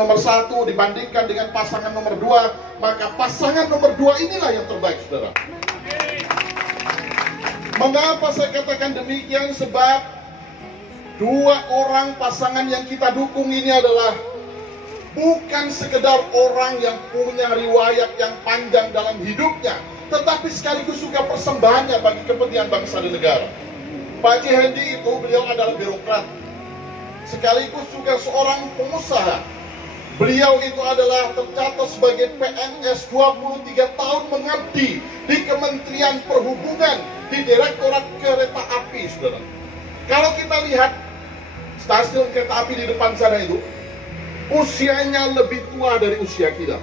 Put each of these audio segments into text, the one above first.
nomor 1 dibandingkan dengan pasangan nomor 2, maka pasangan nomor 2 inilah yang terbaik, saudara. Mengapa saya katakan demikian? Sebab dua orang pasangan yang kita dukung ini adalah bukan sekedar orang yang punya riwayat yang panjang dalam hidupnya, tetapi sekaligus juga persembahannya bagi kepentingan bangsa dan negara. Pak Haji Hendy itu, beliau adalah birokrat, sekaligus juga seorang pengusaha. Beliau itu adalah tercatat sebagai PNS 23 tahun mengabdi di Kementerian Perhubungan, di Direktorat Kereta Api, saudara. Kalau kita lihat stasiun kereta api di depan sana itu, usianya lebih tua dari usia kita.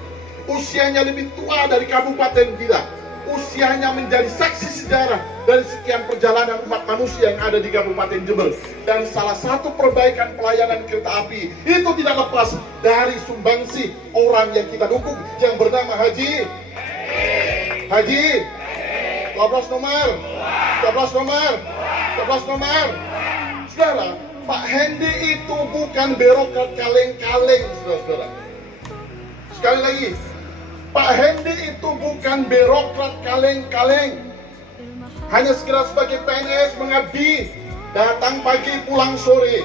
Usianya lebih tua dari kabupaten kita. Usianya menjadi saksi sejarah dari sekian perjalanan umat manusia yang ada di Kabupaten Jember. Dan salah satu perbaikan pelayanan kereta api itu tidak lepas dari sumbangsi orang yang kita dukung, yang bernama Haji 12 nomor. Saudara, Pak Hendy itu bukan birokrat kaleng-kaleng, saudara-saudara. Sekali lagi, Pak Hendy itu bukan birokrat kaleng-kaleng, hanya sekedar sebagai PNS mengabdi, datang pagi pulang sore,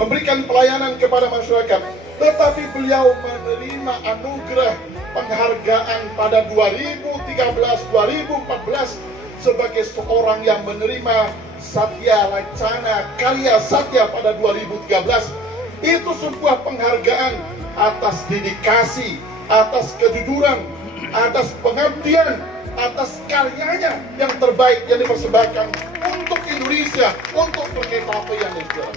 memberikan pelayanan kepada masyarakat. Tetapi beliau menerima anugerah penghargaan pada 2013-2014 sebagai seorang yang menerima Satya Lancana Karya Satya pada 2013. Itu sebuah penghargaan atas dedikasi, atas kejujuran, atas pengabdian, atas karyanya yang terbaik yang dipersembahkan untuk Indonesia, untuk kereta api yang negara.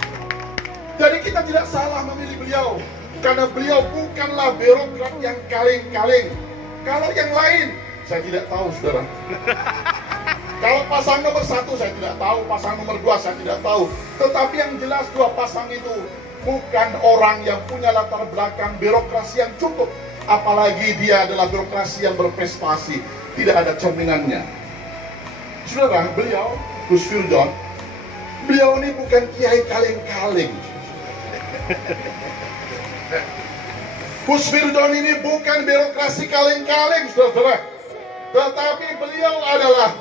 Jadi kita tidak salah memilih beliau, karena beliau bukanlah birokrat yang kaleng-kaleng. Kalau yang lain, saya tidak tahu, saudara. Kalau pasang nomor 1 saya tidak tahu, pasang nomor 2 saya tidak tahu. Tetapi yang jelas dua pasang itu bukan orang yang punya latar belakang birokrasi yang cukup. Apalagi dia adalah birokrasi yang berprestasi, tidak ada cerminannya. Saudara, beliau, Gus Firjon, beliau ini bukan kiai kaleng-kaleng. Gus Firjon ini bukan birokrasi kaleng-kaleng, saudara. Tetapi beliau adalah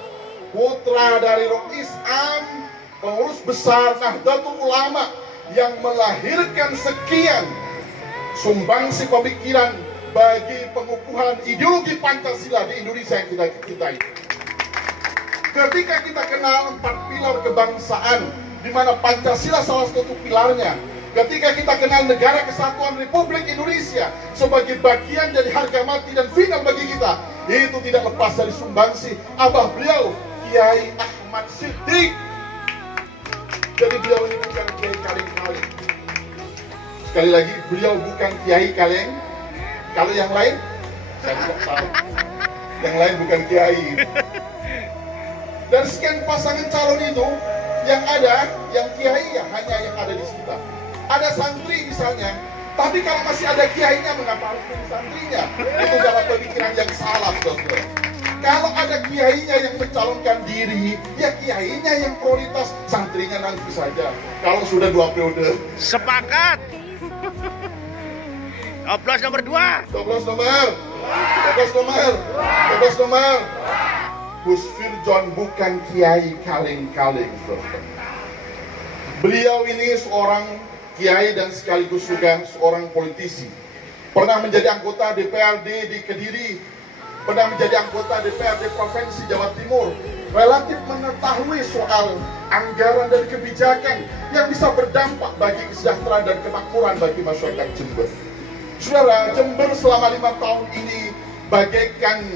putra dari Rois Am, pengurus besar Nahdlatul Ulama, yang melahirkan sekian sumbangsi pemikiran bagi pengukuhan ideologi Pancasila di Indonesia yang kita cintai. Ketika kita kenal 4 pilar kebangsaan, di mana Pancasila salah satu pilarnya. Ketika kita kenal Negara Kesatuan Republik Indonesia sebagai bagian dari harga mati dan final bagi kita, itu tidak lepas dari sumbangsi abah beliau, Kiai Ahmad Siddiq. Jadi beliau ini bukan kiai kaleng-kaleng. Sekali lagi, beliau bukan kiai kaleng. Kalau yang lain, saya tidak tahu. Yang lain bukan kiai. Dan sekian pasangan calon itu, yang ada, yang kiai ya hanya yang ada di sekitar. Ada santri misalnya, tapi kalau masih ada kiainya, mengapa harus jadi santrinya? Itu dalam pemikiran yang salah, saudara. Kalau ada kiainya yang mencalonkan diri, ya kiainya yang prioritas, santrinya nanti saja. Kalau sudah 2 periode. Sepakat. Oplos nomor 2. 12 nomor. Gus Firjon bukan kiai kaleng-kaleng, saudara. Beliau ini seorang kiai dan sekaligus juga seorang politisi. Pernah menjadi anggota DPRD di Kediri, pernah menjadi anggota DPRD Provinsi Jawa Timur, relatif mengetahui soal anggaran dan kebijakan yang bisa berdampak bagi kesejahteraan dan kemakmuran bagi masyarakat Jember. Saudara, Jember selama 5 tahun ini bagaikan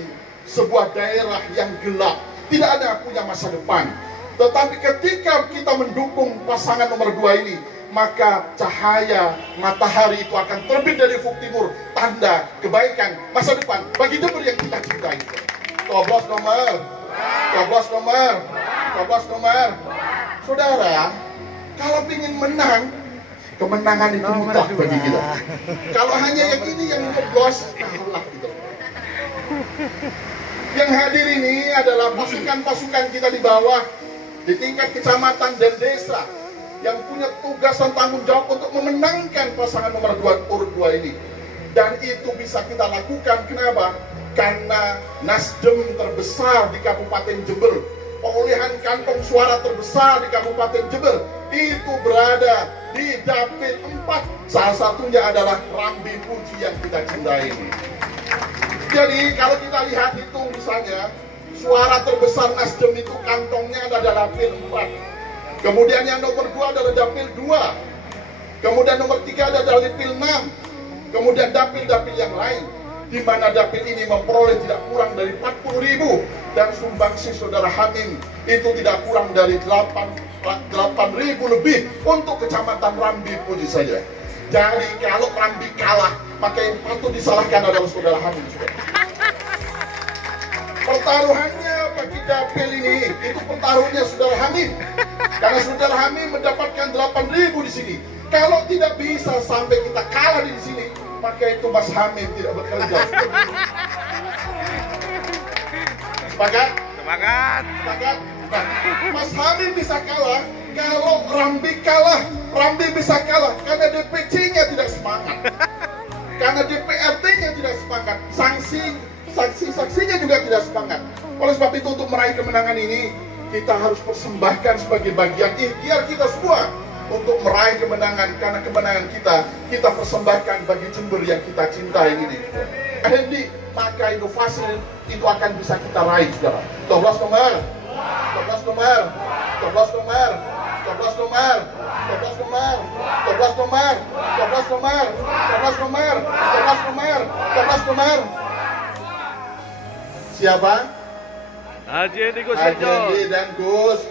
sebuah daerah yang gelap, tidak ada punya masa depan. Tetapi ketika kita mendukung pasangan nomor 2 ini, maka cahaya matahari itu akan terbit dari ufuk timur, tanda kebaikan masa depan bagi Jember yang kita cintai. 12 nomor. Saudara, kalau ingin menang, kemenangan itu mudah bagi kita. Kalau hanya yang ini yang nyoblos, kalah gitu. Yang hadir ini adalah pasukan-pasukan kita di bawah, di tingkat kecamatan dan desa, yang punya tugas dan tanggung jawab untuk memenangkan pasangan nomor 2 urut 2 ini. Dan itu bisa kita lakukan, kenapa? Karena Nasdem terbesar di Kabupaten Jember, perolehan kantong suara terbesar di Kabupaten Jember, itu berada di Dapil 4. Salah satunya adalah Rambi Puji yang kita cintai ini. Jadi kalau kita lihat itu misalnya, suara terbesar Nasdem itu kantongnya ada Dapil 4. Kemudian yang nomor 2 adalah Dapil 2. Kemudian nomor 3 ada Dapil 6. Kemudian dapil-dapil yang lain, di mana dapil ini memperoleh tidak kurang dari 40.000, dan sumbangsi saudara Hamim itu tidak kurang dari 8.000 lebih untuk kecamatan Rambi Puji saja. Jadi kalau Rambi kalah, maka yang patut disalahkan adalah saudara Hamim juga. Pertaruhannya bagi dapil ini, itu pertaruhannya saudara Hamim. Karena saudara Hamim mendapatkan 8.000 di sini. Kalau tidak bisa sampai kita kalah di sini, maka itu Mas Hamim tidak bekerja. Sepakat? Sepakat. Sepakat? Nah, Mas Hamim bisa kalah kalau Rambi kalah. Rambi bisa kalah karena DPC-nya tidak semangat. Karena DPRD-nya tidak semangat. Saksi-saksinya juga tidak semangat. Oleh sebab itu, untuk meraih kemenangan ini, kita harus persembahkan sebagai bagian ikhtiar kita semua untuk meraih kemenangan, karena kemenangan kita persembahkan bagi Jember yang kita cintai ini. Hendi, maka inovasi itu akan bisa kita raih, saudara. Coblos nomor, coblos nomor, coblos nomor, coblos nomor, coblos nomor, coblos nomor, coblos nomor, coblos nomor, coblos nomor, coblos nomor. Siapa? Haji Endi Gus Haji dan Gus.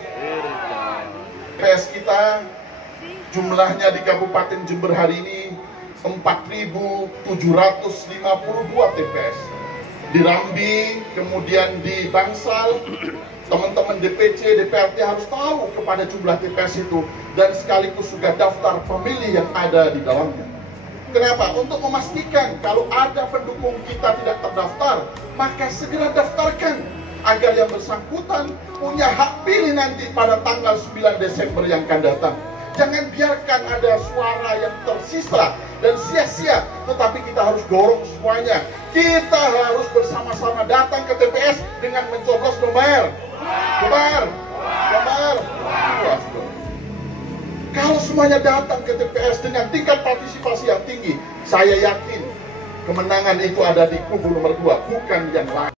PS kita jumlahnya di Kabupaten Jember hari ini 4.752 TPS. Di Rambi, kemudian di Bangsal, teman-teman DPC, DPRD harus tahu kepada jumlah TPS itu, dan sekaligus juga daftar pemilih yang ada di dalamnya. Kenapa? Untuk memastikan kalau ada pendukung kita tidak terdaftar, maka segera daftarkan agar yang bersangkutan punya hak pilih nanti pada tanggal 9 Desember yang akan datang. Jangan biarkan ada suara yang tersisa dan sia-sia, tetapi kita harus dorong semuanya. Kita harus bersama-sama datang ke TPS dengan mencoblos nomor. Kalau semuanya datang ke TPS dengan tingkat partisipasi yang tinggi, saya yakin kemenangan itu ada di kubu nomor 2, bukan yang lain.